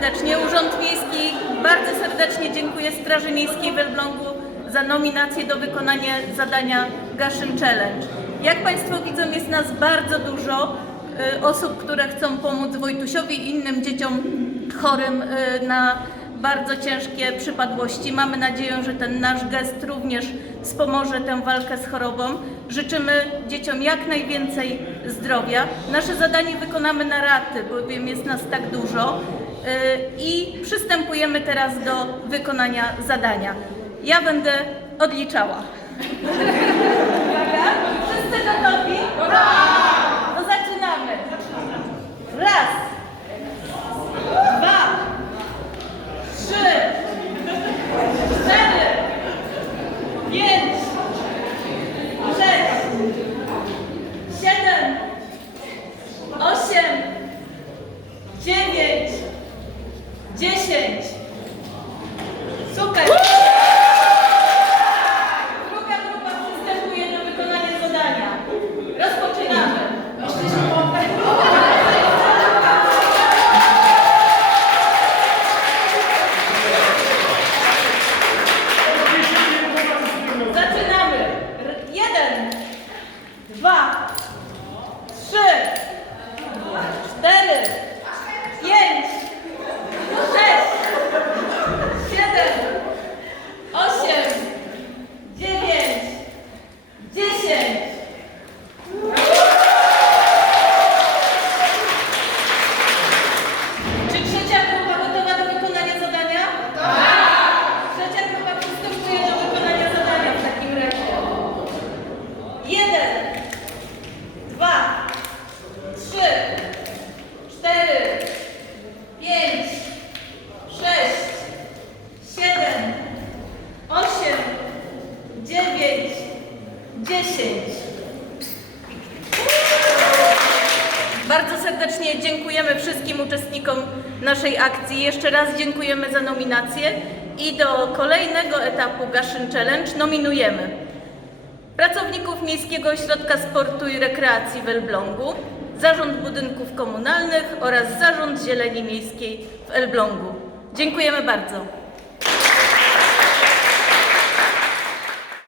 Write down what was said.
serdecznie. Urząd Miejski bardzo serdecznie dziękuję Straży Miejskiej w Elblągu za nominację do wykonania zadania Gaszyn Challenge. Jak Państwo widzą, jest nas bardzo dużo y, osób, które chcą pomóc Wojtusiowi i innym dzieciom chorym y, na bardzo ciężkie przypadłości. Mamy nadzieję, że ten nasz gest również wspomoże tę walkę z chorobą. Życzymy dzieciom jak najwięcej zdrowia. Nasze zadanie wykonamy na raty, bowiem jest nas tak dużo. Yy, I przystępujemy teraz do wykonania zadania. Ja będę odliczała. Jeden, dwa, trzy, 10. Bardzo serdecznie dziękujemy wszystkim uczestnikom naszej akcji. Jeszcze raz dziękujemy za nominację i do kolejnego etapu Gaszyn Challenge nominujemy pracowników Miejskiego Ośrodka Sportu i Rekreacji w Elblągu, Zarząd Budynków Komunalnych oraz Zarząd Zieleni Miejskiej w Elblągu. Dziękujemy bardzo.